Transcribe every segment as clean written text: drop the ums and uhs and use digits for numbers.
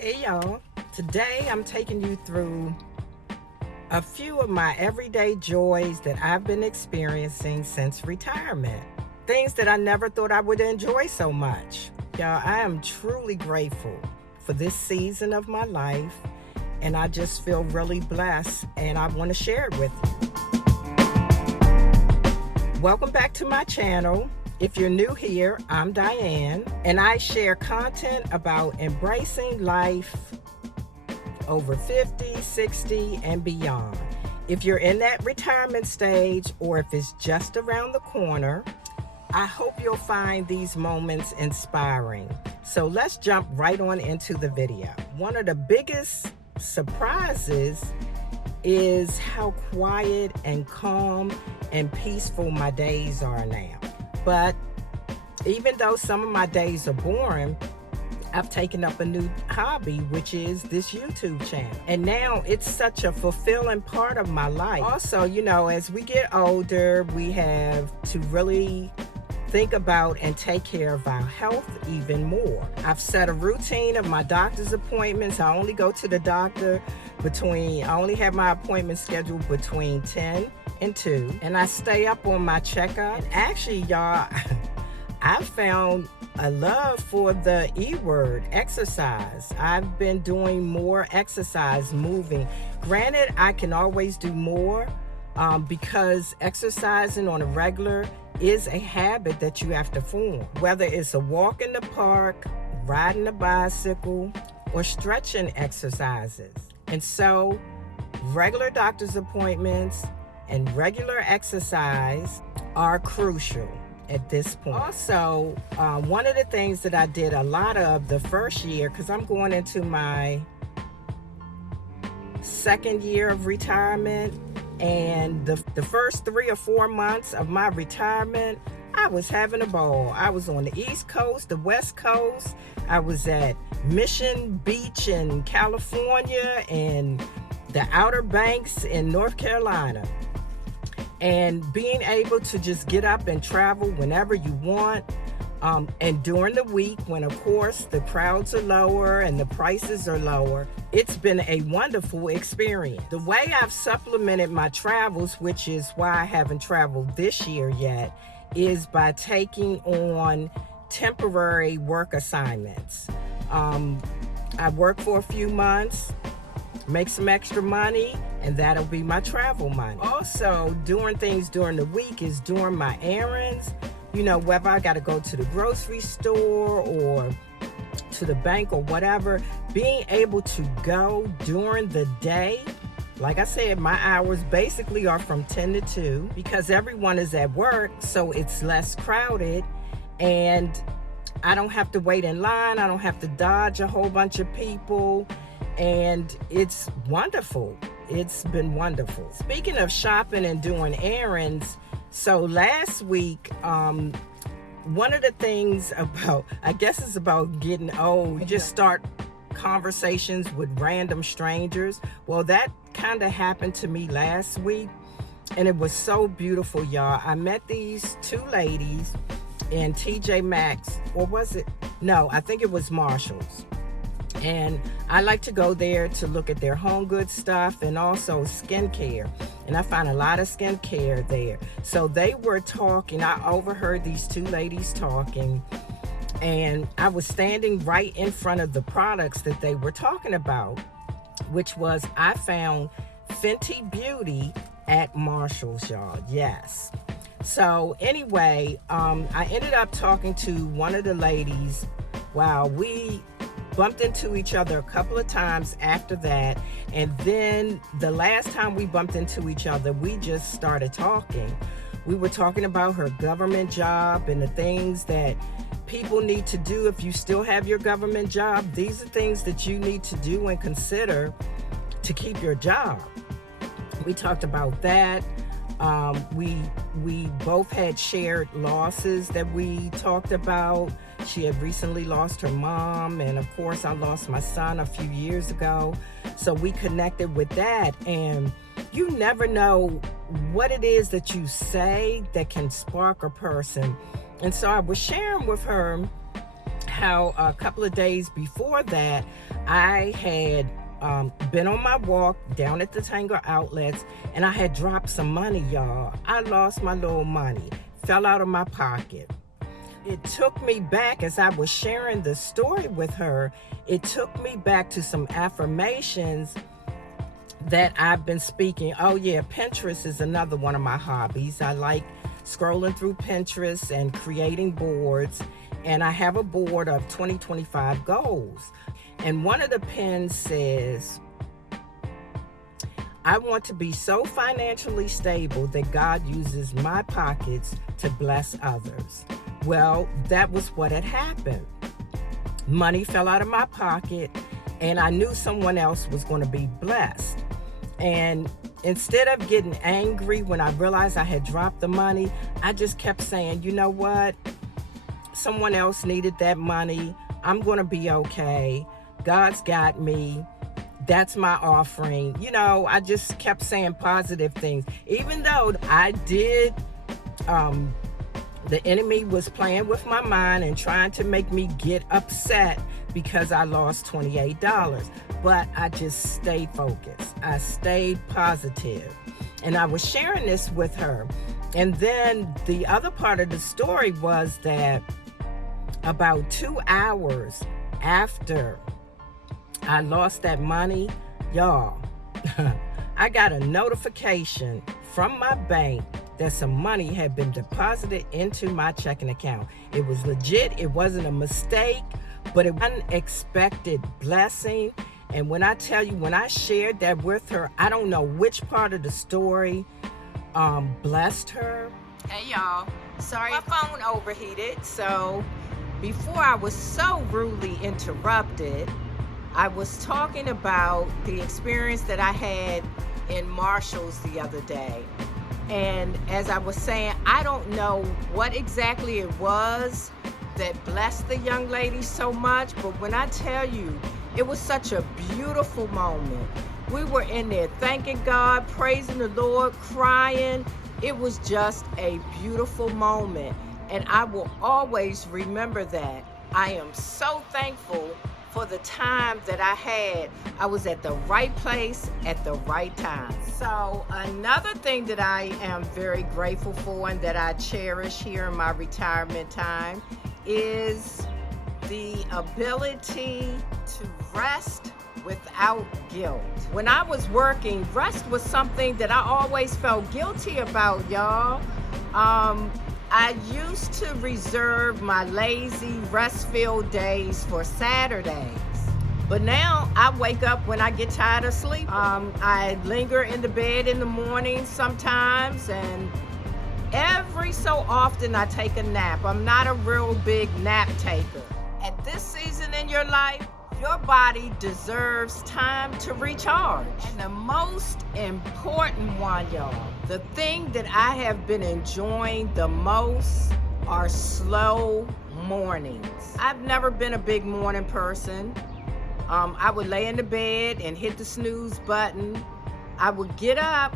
Hey y'all, today I'm taking you through a few of my everyday joys that I've been experiencing since retirement. Things that I never thought I would enjoy so much. Y'all, I am truly grateful for this season of my life, and I just feel really blessed, and I want to share it with you. Welcome back to my channel. If you're new here, I'm Diane, and I share content about embracing life over 50, 60, and beyond. If you're in that retirement stage or if it's just around the corner, I hope you'll find these moments inspiring. So let's jump right on into the video. One of the biggest surprises is how quiet and calm and peaceful my days are now. But even though some of my days are boring, I've taken up a new hobby, which is this YouTube channel. And now it's such a fulfilling part of my life. Also, as we get older, we have to really think about and take care of our health even more. I've set a routine of my doctor's appointments. I only go to the doctor I only have my appointment scheduled between 10 and 2. And I stay up on my checkup. And actually, y'all, I found a love for the E word, exercise. I've been doing more exercise, moving. Granted, I can always do more because exercising on a regular is a habit that you have to form. Whether it's a walk in the park, riding a bicycle, or stretching exercises. And so, regular doctor's appointments and regular exercise are crucial at this point. Also, one of the things that I did a lot of the first year, because I'm going into my second year of retirement, and the first 3 or 4 months of my retirement, I was having a ball. I was on the East Coast, the West Coast. I was at Mission Beach in California and the Outer Banks in North Carolina. And being able to just get up and travel whenever you want. And during the week, when of course the crowds are lower and the prices are lower, it's been a wonderful experience. The way I've supplemented my travels, which is why I haven't traveled this year yet, is by taking on temporary work assignments. I work for a few months, make some extra money, and that'll be my travel money. Also, doing things during the week is doing my errands. Whether I got to go to the grocery store or to the bank or whatever, being able to go during the day. Like I said, my hours basically are from 10 to 2 because everyone is at work, so it's less crowded, and I don't have to wait in line. I don't have to dodge a whole bunch of people, and it's wonderful. It's been wonderful. Speaking of shopping and doing errands, so last week, one of the things I guess it's about getting old, you just start conversations with random strangers. Well, that kind of happened to me last week, and it was so beautiful, y'all. I met these 2 ladies in TJ Maxx, or was it? No, I think it was Marshall's. And I like to go there to look at their home goods stuff and also skincare. And I find a lot of skincare there. So they were talking. I overheard these 2 ladies talking. And I was standing right in front of the products that they were talking about, which was, I found Fenty Beauty at Marshall's, y'all. Yes. So anyway, I ended up talking to one of the ladies. Wow, we bumped into each other a couple of times after that, and then the last time we bumped into each other, we just started talking. We were talking about her government job and the things that people need to do if you still have your government job. These are things that you need to do and consider to keep your job. We talked about that. We both had shared losses that we talked about. She had recently lost her mom, and of course I lost my son a few years ago. So we connected with that, and you never know what it is that you say that can spark a person. And so I was sharing with her how a couple of days before that, I had been on my walk down at the Tanger outlets, and I had dropped some money, y'all. I lost my little money, fell out of my pocket. It took me back, as I was sharing the story with her, it took me back to some affirmations that I've been speaking. Oh yeah, Pinterest is another one of my hobbies. I like scrolling through Pinterest and creating boards, and I have a board of 2025 goals. And one of the pins says, I want to be so financially stable that God uses my pockets to bless others. Well, that was what had happened. Money fell out of my pocket, and I knew someone else was going to be blessed. And instead of getting angry when I realized I had dropped the money, I just kept saying, you know what? Someone else needed that money. I'm going to be okay. God's got me. That's my offering. You know, I just kept saying positive things. Even though I did, the enemy was playing with my mind and trying to make me get upset because I lost $28. But I just stayed focused. I stayed positive. And I was sharing this with her. And then the other part of the story was that about 2 hours after I lost that money, y'all, I got a notification from my bank that some money had been deposited into my checking account. It was legit. It wasn't a mistake, but it was an unexpected blessing. And when I tell you, when I shared that with her, I don't know which part of the story blessed her. Hey y'all, sorry my phone overheated. So before I was so rudely interrupted, I was talking about the experience that I had in Marshall's the other day. And as I was saying, I don't know what exactly it was that blessed the young lady so much, but when I tell you, it was such a beautiful moment. We were in there thanking God, praising the Lord, crying. It was just a beautiful moment, and I will always remember that. I am so thankful for the time that I had. I was at the right place at the right time. So another thing that I am very grateful for and that I cherish here in my retirement time is the ability to rest without guilt. When I was working, rest was something that I always felt guilty about, y'all. I used to reserve my lazy, rest-filled days for Saturdays. But now I wake up when I get tired of sleep. I linger in the bed in the morning sometimes, and every so often I take a nap. I'm not a real big nap taker. At this season in your life, your body deserves time to recharge. And the most important one, y'all, the thing that I have been enjoying the most are slow mornings. I've never been a big morning person. I would lay in the bed and hit the snooze button. I would get up,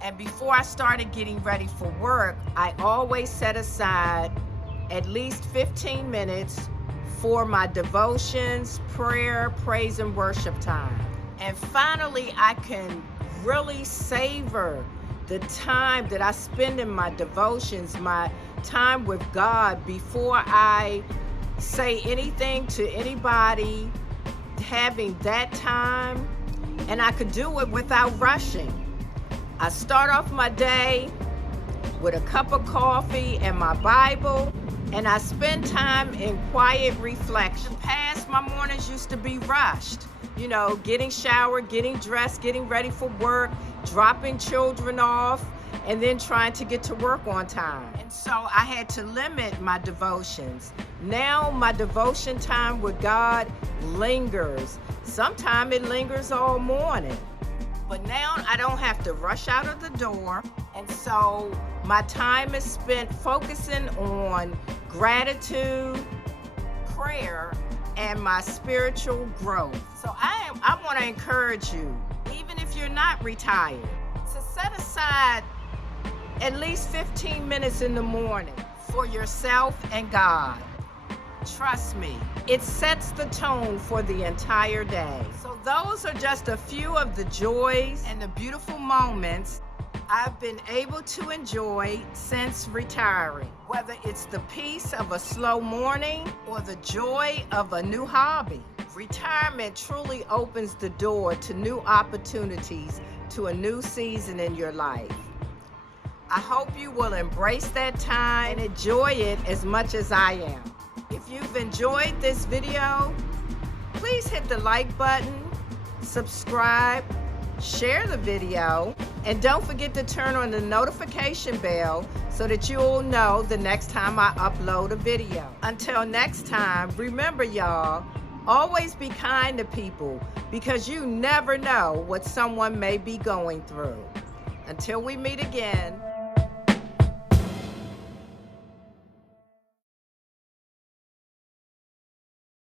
and before I started getting ready for work, I always set aside at least 15 minutes for my devotions, prayer, praise, and worship time. And finally, I can really savor the time that I spend in my devotions, my time with God before I say anything to anybody, having that time, and I could do it without rushing. I start off my day with a cup of coffee and my Bible, and I spend time in quiet reflection. Past, my mornings used to be rushed. You know, getting showered, getting dressed, getting ready for work, dropping children off, and then trying to get to work on time. And so I had to limit my devotions. Now my devotion time with God lingers. Sometimes it lingers all morning. But now I don't have to rush out of the door. And so my time is spent focusing on gratitude, prayer, and my spiritual growth. So I want to encourage you, even if you're not retired, to set aside at least 15 minutes in the morning for yourself and God. Trust me, it sets the tone for the entire day. So those are just a few of the joys and the beautiful moments I've been able to enjoy since retiring. Whether it's the peace of a slow morning or the joy of a new hobby, retirement truly opens the door to new opportunities, to a new season in your life. I hope you will embrace that time and enjoy it as much as I am. If you've enjoyed this video, please hit the like button, subscribe, share the video, and don't forget to turn on the notification bell so that you'll know the next time I upload a video. Until next time, remember y'all, always be kind to people because you never know what someone may be going through. Until we meet again,